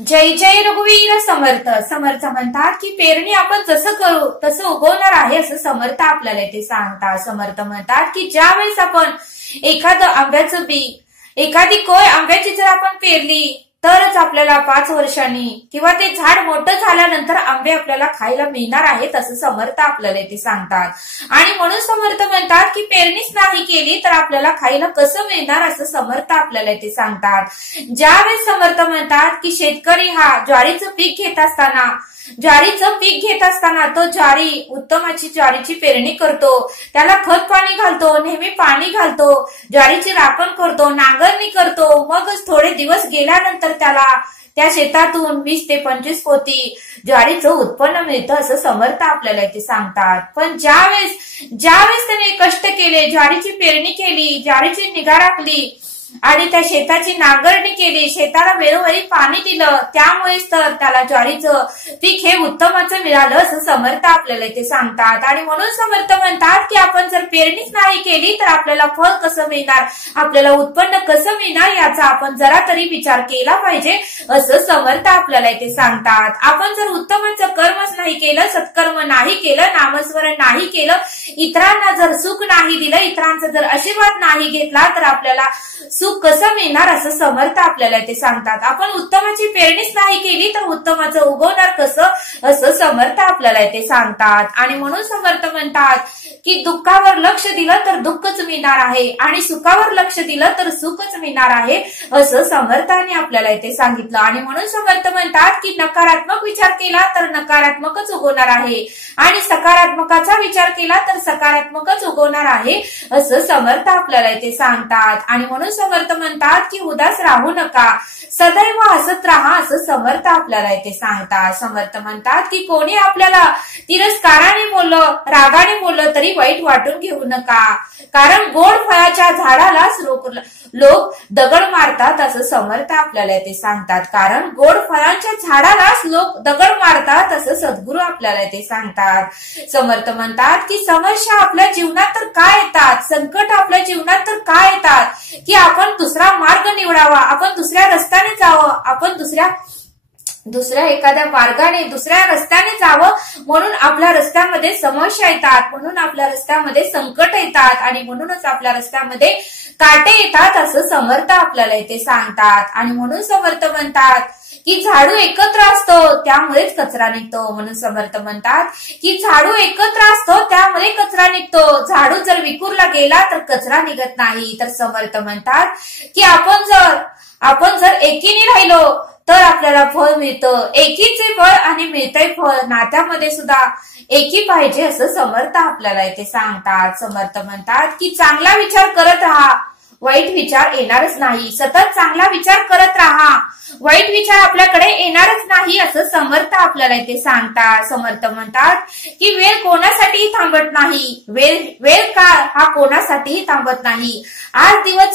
जय जय रघुवीर समर्थ. समर्थ म्हणतात की पेरणी आपण जसं करू तसं उगवणार आहे असं समर्थ आपल्याला ते सांगतात. समर्थ म्हणतात की ज्या वेळेस आपण एखादं आंब्याचं बी, एखादी कोय आंब्याची जर आपण पेरली तरच आपल्याला 5 वर्षांनी किंवा ते झाड मोठं झाल्यानंतर आंबे आपल्याला खायला मिळणार आहेत असं समर्थ आपल्याला ते सांगतात. आणि म्हणून समर्थ म्हणतात की पेरणीच नाही केली तर आपल्याला खायला कसं मिळणार असं समर्थ आपल्याला ते सांगतात. ज्यावेळेस समर्थ म्हणतात की शेतकरी हा ज्वारीचं पीक घेत असताना तो उत्तमाची ज्वारीची पेरणी करतो, त्याला खत पाणी घालतो, नेहमी पाणी घालतो, ज्वारीची राखण करतो, नांगरणी करतो. मगच थोडे दिवस गेल्यानंतर त्याला त्या शेतातून 20 ते 25 पोती ज्वारीचं उत्पन्न मिळतं असं समर्थ आपल्याला ते सांगतात. पण ज्यावेळेस त्याने कष्ट केले, ज्वारीची पेरणी केली, ज्वारीची निगा राखली आणि त्या शेताची नांगरणी केली, शेताला वेळोवेळी पाणी दिलं, त्यामुळेच तर त्याला ज्वारीचं पीक हे उत्तमाचं मिळालं असं समर्थ आपल्याला ते सांगतात. आणि म्हणून समर्थ म्हणतात की आपण जर पेरणीच नाही केली तर आपल्याला फळ कसं मिळणार, आपल्याला उत्पन्न कसं मिळणार याचा आपण जरा तरी विचार केला पाहिजे असं समर्थ आपल्याला ते सांगतात. आपण जर उत्तमाचं कर्मच नाही केलं, सत्कर्म नाही केलं, नामस्मरण नाही केलं, इतरांना जर सुख नाही दिलं, इतरांचा जर आशीर्वाद नाही घेतला तर आपल्याला सुख कसं मिळणार असं समर्थ आपल्याला ते सांगतात. आपण उत्तमाची पेरणीच नाही केली तर उत्तमाचं उगवणार कसं असं समर्थ आपल्याला ते सांगतात. आणि म्हणून समर्थ म्हणतात की दुःखावर लक्ष दिलं तर दुःखच मिळणार आहे आणि सुखावर लक्ष दिलं तर सुखच मिळणार आहे असं समर्थाने आपल्याला ते सांगितलं. आणि म्हणून समर्थ म्हणतात की नकारात्मक विचार केला तर नकारात्मकच उगवणार आहे आणि सकारात्मकाचा विचार केला तर सकारात्मकच उगवणार आहे असं समर्थ आपल्याला ते सांगतात. आणि म्हणून समर्थ म्हणतात की उदास राहू नका, सदैव हसत राहा असं समर्थ आपल्याला ते सांगतात. समर्थ म्हणतात की कोणी आपल्याला तिरस्काराने बोललं, रागाने बोललं तरी वाईट वाटून घेऊ नका, कारण गोड फळाच्या झाडालाच लोक दगड मारतात असं समर्थ आपल्याला ते सांगतात. कारण गोड फळांच्या झाडालाच लोक दगड मारतात असं सद्गुरू आपल्याला ते सांगतात. समर्थ म्हणतात की समस्या आपल्या जीवनात तर काय येतात, संकट आपल्या जीवनात तर काय येतात की आपण दुसरा मार्ग निवडावा, आपण दुसऱ्या रस्त्याने जावं, आपण दुसऱ्या एखाद्या मार्गाने दुसऱ्या रस्त्याने जावं, म्हणून आपल्या रस्त्यामध्ये समस्या येतात, म्हणून आपल्या रस्त्यामध्ये संकट येतात आणि म्हणूनच आपल्या रस्त्यामध्ये काटे येतात असं समर्थ आपल्याला ते सांगतात. आणि म्हणून समर्थ म्हणतात की झाडू एकत्र असतो त्यामुळेच कचरा निघतो. म्हणून समर्थ म्हणतात की झाडू एकत्र असतो त्यामुळे कचरा निघतो, झाडू जर विखुरला गेला तर कचरा निघत नाही. तर समर्थ म्हणतात की आपण जर एकीने राहिलो तर आपल्याला फळ मिळतं, एकीचे फळ आणि मिळतंय फळ, नात्यामध्ये सुद्धा एकी पाहिजे असं समर्थ आपल्याला ते सांगतात. समर्थ म्हणतात की चांगला विचार करत राहा, वाईट विचार येणारच नाही, सतत चांगला विचार करत राहा, वाईट विचार आपल्याकडे येणारच नाही असं समर्थ आपल्याला ते सांगतात. समर्थ म्हणतात की वेळ कोणासाठीही थांबत नाही, वेळ काळ हा कोणासाठीही थांबत नाही. आज दिवस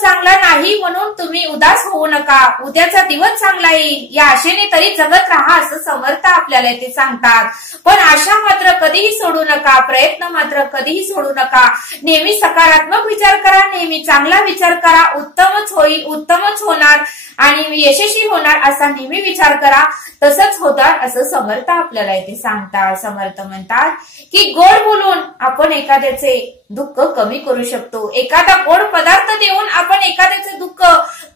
चांगला नाही म्हणून तुम्ही उदास होऊ नका, उद्याचा दिवस चांगला येईल या आशेने तरी जगत राहा असं समर्थ आपल्याला ते सांगतात. पण आशा मात्र कधीही सोडू नका, प्रयत्न मात्र कधीही सोडू नका, नेहमी सकारात्मक विचार करा, नेहमी चांगला विचार करा, उत्तमच होईल, उत्तमच होणार आणि मी यशस्वी होणार असा नेहमी विचार करा, तसंच होणार असं समर्थ आपल्याला ते सांगतात. समर्थ म्हणतात की गोड बोलून आपण एखाद्याचे दुःख कमी करू शकतो, एखादा गोड पदार्थ देऊन आपण एखाद्याचे दुःख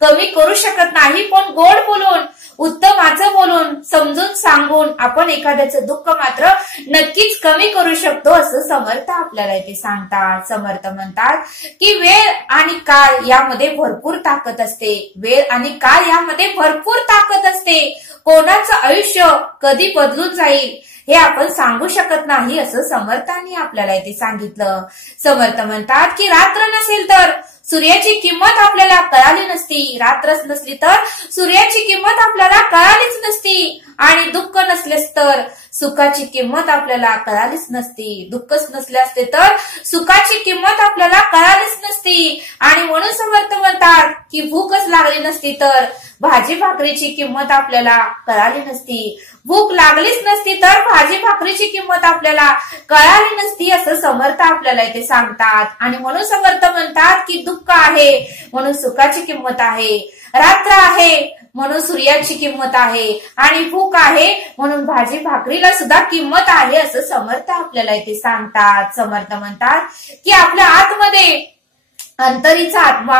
कमी करू शकत नाही, पण गोड बोलून, उत्तमाचं बोलून, समजून सांगून आपण एखाद्याचं दुःख मात्र नक्कीच कमी करू शकतो असं समर्थ आपल्याला ते सांगतात. समर्थ म्हणतात की वेळ आणि काळ यामध्ये भरपूर ताकद असते, वेळ आणि काळ यामध्ये भरपूर ताकद असते, कोणाचं आयुष्य कधी बदलून जाईल हे आपण सांगू शकत नाही असं समर्थांनी आपल्याला ते सांगितलं. समर्थ म्हणतात की रात्र नसेल तर सूर्याची किंमत आपल्याला कळाली नसती, रात्रच नसली तर सूर्याची किंमत आपल्याला कळालीच नसती आणि दुःख नसलेस तर सुखाची किंमत आपल्याला कळालीच नसती, दुःखच नसले असते तर सुखाची किंमत आपल्याला कळालीच नसती. आणि म्हणून समर्थ म्हणतात की भूकच लागली नसती तर भाजी भाकरीची किंमत आपल्याला कळाली नसती, भूक लागलीच नसती तर भाजी भाकरीची किंमत आपल्याला कळाली नसती असं समर्थ आपल्याला इथे सांगतात। आणि म्हणून समर्थ म्हणतात की दुःख आहे म्हणून सुखाची किंमत आहे, रात्र आहे म्हणून सूर्याची किंमत आहे, आणि भूक आहे म्हणून भाजी भाकरीला सुद्धा किंमत आहे असं समर्थ आपल्याला इथे सांगतात। समर्थ म्हणतात की आपल्या आतमध्ये अंतरीचा आत्मा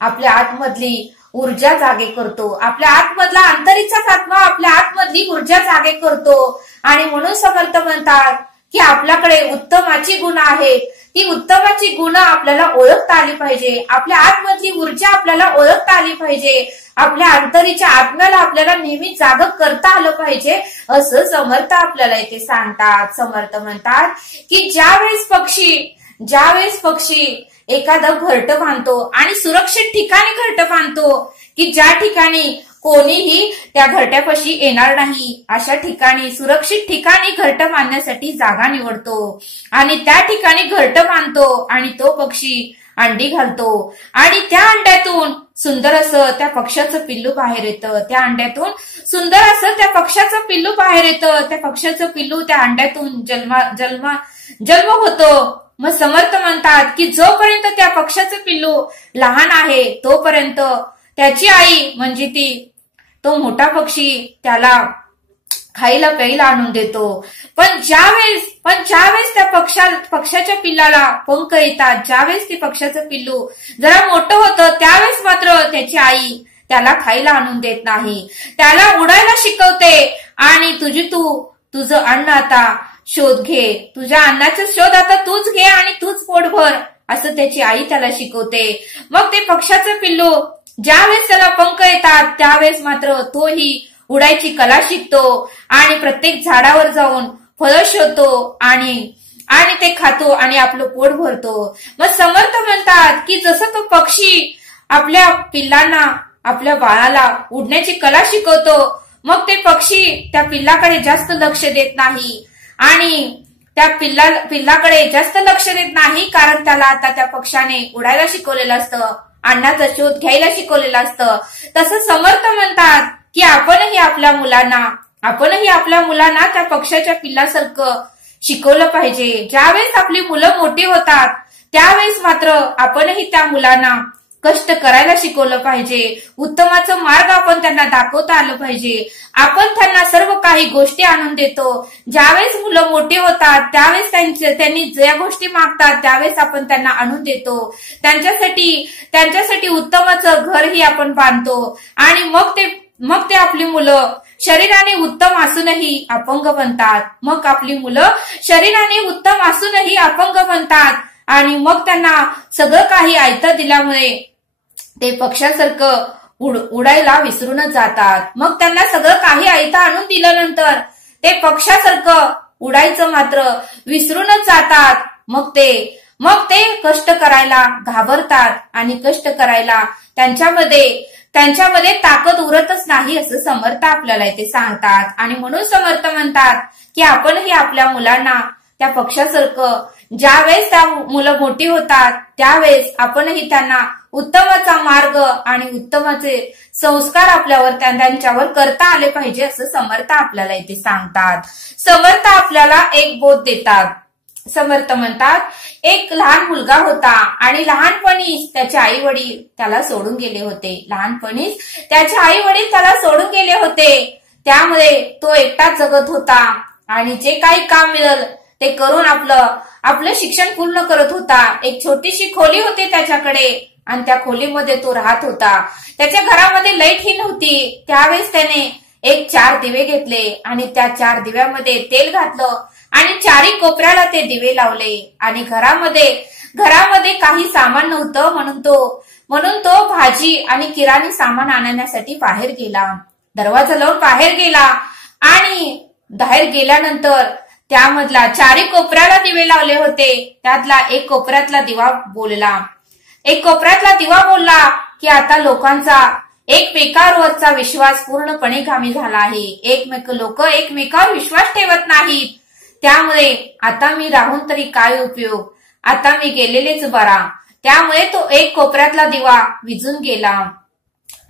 आपल्या आतमधली ऊर्जा जागे करतो, आपल्या आतमधला अंतरीचाच आत्मा आपल्या आतमधली ऊर्जा जागे करतो। आणि म्हणून समर्थ म्हणतात की आपल्याकडे उत्तमाची गुण आहेत, ती उत्तमाची गुण आपल्याला ओळखता आली पाहिजे, आपल्या आतमधली ऊर्जा आपल्याला ओळखता आली पाहिजे, आपल्या अंतरीच्या आत्म्याला आपल्याला नेहमी जाग करता आलं पाहिजे असं समर्थ आपल्याला इथे सांगतात। समर्थ म्हणतात की ज्यावेळेस पक्षी एखादं घरटं बांधतो आणि सुरक्षित ठिकाणी घरटं बांधतो की ज्या ठिकाणी कोणीही त्या घरट्यापाशी येणार नाही, अशा ठिकाणी सुरक्षित ठिकाणी घरटं बांधण्यासाठी जागा निवडतो आणि त्या ठिकाणी घरटं बांधतो आणि तो पक्षी अंडी घालतो आणि त्या अंड्यातून सुंदर असं त्या पक्ष्याचं पिल्लू बाहेर येतं, त्या अंड्यातून सुंदर असं त्या पक्ष्याचं पिल्लू बाहेर येतं, त्या पक्ष्याचं पिल्लू त्या अंड्यातून जन्म होतो। मग समर्थ म्हणतात की जोपर्यंत त्या पक्ष्याचं पिल्लू लहान आहे तोपर्यंत त्याची आई म्हणजे तो मोठा पक्षी त्याला खायला प्यायला आणून देतो, पण ज्यावेळेस त्या पक्ष्याच्या पिल्लाला पंख येतात, ज्यावेळेस ते पक्ष्याचं पिल्लू जरा मोठं होतं त्यावेळेस मात्र त्याची आई त्याला खायला आणून देत नाही, त्याला उडायला शिकवते आणि तुझं अन्न आता शोध घे, तुझ्या अन्नाचा शोध आता तूच घे आणि तूच पोट भर असं त्याची आई त्याला शिकवते। मग ते पक्ष्याचं पिल्लू ज्यावेळेस त्याला पंख येतात त्यावेळेस मात्र तोही उडायची कला शिकतो आणि प्रत्येक झाडावर जाऊन फळं शोधतो आणि ते खातो आणि आपलं पोट भरतो। मग समर्थ म्हणतात की जसं तो पक्षी आपल्या पिल्लांना आपल्या बाळाला उडण्याची कला शिकवतो, मग ते पक्षी त्या पिल्लाकडे जास्त लक्ष देत नाही आणि त्या पिल्लाकडे जास्त लक्ष देत नाही, कारण त्याला आता त्या पक्षाने उडायला शिकवलेलं असतं, अन्नाचा शोध घ्यायला शिकवलेलं असतं। तसं समर्थ म्हणतात की आपणही आपल्या मुलांना त्या पक्षाच्या पिल्लासारखं शिकवलं पाहिजे। ज्यावेळेस आपली मुलं मोठी होतात त्यावेळेस मात्र आपणही त्या मुलांना कष्ट करायला शिकवलं पाहिजे, उत्तमाचं मार्ग आपण त्यांना दाखवता आलं पाहिजे, आपण त्यांना सर्व काही गोष्टी आणून देतो। ज्यावेळेस मुलं मोठे होतात त्यावेळेस त्यांनी ज्या गोष्टी मागतात त्यावेळेस आपण त्यांना आणून देतो, त्यांच्यासाठी उत्तमाचं घरही आपण बांधतो आणि मग ते आपली मुलं शरीराने उत्तम असूनही अपंग बनतात, मग आपली मुलं शरीराने उत्तम असूनही अपंग बनतात आणि मग त्यांना सगळं काही आयतं दिल्यामुळे ते पक्ष्यासारखं उडायला विसरूनच जातात। मग त्यांना सगळं काही आयतं आणून दिल्यानंतर ते पक्ष्यासारखं उडायचं मात्र विसरूनच जातात। मग ते कष्ट करायला घाबरतात आणि कष्ट करायला त्यांच्यामध्ये ताकद उरतच नाही असं समर्थ आपल्याला इथे सांगतात। आणि म्हणून समर्थ म्हणतात की आपणही आपल्या मुलांना त्या पक्ष्यासारखं ज्यावेळेस त्या मुलं मोठी होतात त्यावेळेस आपणही त्यांना उत्तमाचा मार्ग आणि उत्तमाचे संस्कार त्यांच्यावर करता आले पाहिजे असं समर्थ आपल्याला इथे सांगतात। समर्थ आपल्याला एक बोध देतात। समर्थ म्हणतात एक लहान मुलगा होता आणि लहानपणीच त्याचे आई वडील त्याला सोडून गेले होते, त्यामुळे तो एकटाच जगत होता आणि जे काही काम मिळेल ते करून आपलं शिक्षण पूर्ण करत होता। एक छोटीशी खोली होती त्याच्याकडे आणि त्या खोलीमध्ये तो राहत होता। त्याच्या घरामध्ये लाईट ही नव्हती, त्यावेळेस त्याने 4 दिवे घेतले आणि त्या 4 दिव्यामध्ये तेल घातलं आणि 4 कोपऱ्याला ते दिवे लावले आणि घरामध्ये काही सामान नव्हतं म्हणून तो भाजी आणि किराणी सामान आणण्यासाठी बाहेर गेला, दरवाजा लावून बाहेर गेला आणि बाहेर गेल्यानंतर त्यामधला 4 कोपऱ्याला दिवे लावले होते, त्यातला एक कोपऱ्यातला दिवा बोलला की आता लोकांचा एकमेकांवरचा विश्वास पूर्णपणे कमी झाला आहे, लोक एकमेकांवर विश्वास ठेवत नाहीत, त्यामुळे आता मी राहून तरी काय उपयोग, आता मी गेलेलेच बरा। त्यामुळे तो एक कोपऱ्यातला दिवा विझून गेला।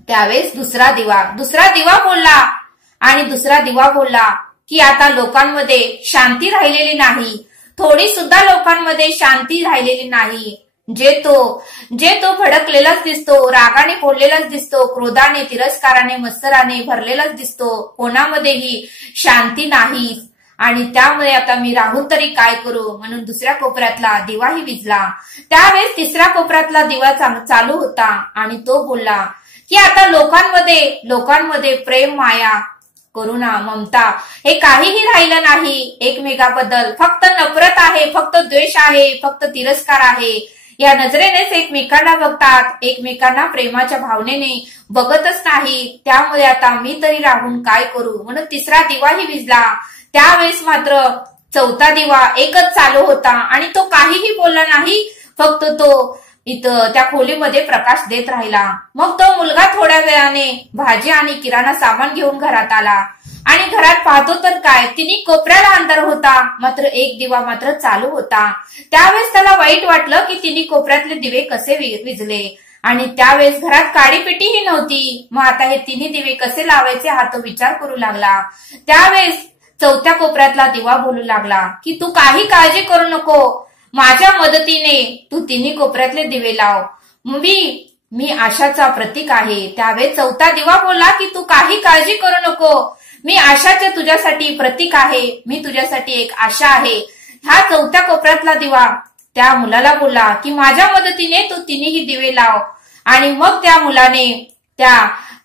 त्यावेळेस दुसरा दिवा बोलला आणि दुसरा दिवा बोलला की आता लोकांमध्ये शांती राहिलेली नाही, थोडी सुद्धा लोकांमध्ये शांती राहिलेली नाही. जे तो भडकलेलाच दिसतो, रागाने बोललेलाच दिसतो, क्रोधाने, तिरस्काराने, मत्सराने भरलेलाच दिसतो, कोणामध्येही शांती नाही. आणि त्यामुळे आता मी राहून तरी काय करू, म्हणून दुसऱ्या कोपऱ्यातला दिवाही विझला. त्यावेळेस तिसऱ्या कोपऱ्यातला दिवा चालू होता आणि तो बोलला की आता लोकांमध्ये प्रेम, माया, करुणा, ममता हे काहीही राहिलं नाही. एकमेकाबद्दल फक्त नफरत आहे, फक्त द्वेष आहे, फक्त तिरस्कार आहे. या नजरेनेच एकमेकांना बघतात, एकमेकांना प्रेमाच्या भावनेने बघतच नाही. त्यामुळे आता मी तरी राहून काय करू, म्हणून तिसरा दिवाही विझला. त्यावेळेस मात्र चौथा दिवा एकच चालू होता आणि तो काहीही बोलला नाही, फक्त तो इथं त्या खोलीमध्ये प्रकाश देत राहिला. मग तो मुलगा थोड्या वेळाने भाजी आणि किराणा सामान घेऊन घरात आला आणि घरात पाहतो तर काय, तिन्ही कोपऱ्याला अंधार होता, मात्र एक दिवा मात्र चालू होता. त्यावेळेस त्याला वाईट वाटलं की तिन्ही कोपऱ्यातले दिवे कसे विझले आणि त्यावेळेस घरात काडीपेटीही नव्हती. मग आता हे तिन्ही दिवे कसे लावायचे हा तो विचार करू लागला. त्यावेळेस चौथ्या कोपऱ्यातला दिवा बोलू लागला की तू काही काळजी करू नको, माझ्या मदतीने तू तिन्ही कोपऱ्यातले दिवे लाव, मी आशाचा प्रतीक आहे. त्यावेळेस चौथा दिवा बोलला की तू काही काळजी करू नको, मी आशाचे तुझ्यासाठी प्रतीक आहे, मी तुझ्यासाठी एक आशा आहे. हा चौथ्या कोपऱ्यातला दिवा त्या मुलाला बोलला की माझ्या मदतीने तू तिन्ही दिवे लाव. आणि मग त्या मुलाने त्या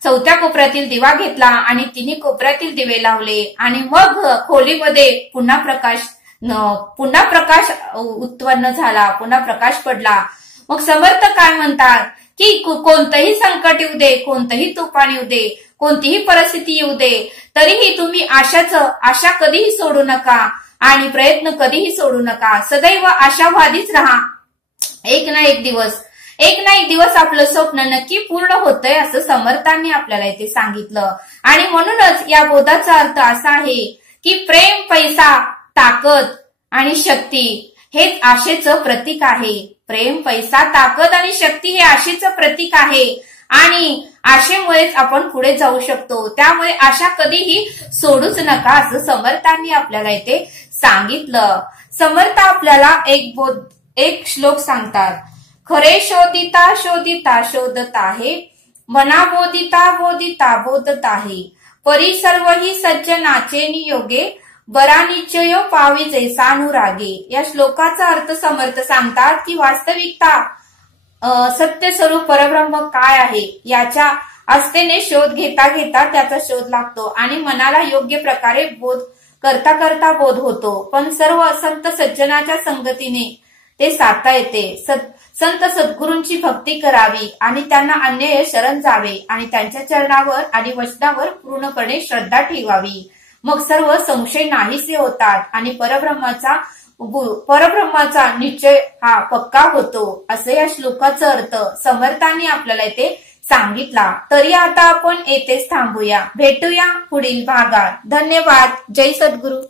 चौथ्या कोपऱ्यातील दिवा घेतला आणि तिन्ही कोपऱ्यातील दिवे लावले आणि मग खोलीमध्ये पुन्हा प्रकाश उत्पन्न झाला, पुन्हा प्रकाश पडला. मग समर्थ काय म्हणतात की कोणतंही संकट येऊ दे, कोणतंही तुफान येऊ दे, कोणतीही परिस्थिती येऊ दे, तरीही तुम्ही आशा कधीही सोडू नका आणि प्रयत्न कधीही सोडू नका. सदैव आशावादीच राहा. एक ना एक दिवस आपलं स्वप्न नक्की पूर्ण होतंय असं समर्थांनी आपल्याला इथे सांगितलं. आणि म्हणूनच या बोधाचा अर्थ असा आहे की प्रेम, पैसा, ताकद आणि शक्ती हेच आशेचं प्रतीक आहे. प्रेम, पैसा, ताकद आणि शक्ती हे आशेचं प्रतीक आहे आणि आशेमुळेच आपण पुढे जाऊ शकतो. त्यामुळे आशा कधीही सोडूच नका असं समर्थांनी आपल्याला इथे सांगितलं. समर्थ आपल्याला एक श्लोक सांगतात. खरे शोधिता शोधत आहे, मना बोधिता बोधत आहे, परी सर्व ही सज्जनाचे नियोगे, बरा निश्चय पावी जैसा अनुरागे. या श्लोकाचा अर्थ समर्थ सांगतात की वास्तविकता, सत्य स्वरूप परब्रह्म काय आहे याच्या आस्थेने शोध घेता त्याचा शोध लागतो आणि मनाला योग्य प्रकारे बोध करता बोध होतो. पण सर्व संत सज्जनाच्या संगतीने ते साधता येते. संत सद्गुरूंची भक्ती करावी आणि त्यांना अन्याय शरण जावे आणि त्यांच्या चरणावर आणि वचनावर पूर्णपणे श्रद्धा ठेवावी. मग सर्व संशय नाहीसे होतात आणि परब्रह्माचा निश्चय हा पक्का होतो. असं या श्लोकाचा अर्थ समर्थांनी आपल्याला इथे सांगितला. तरी आता आपण येथेच थांबूया. भेटूया पुढील भागात. धन्यवाद. जय सद्गुरू.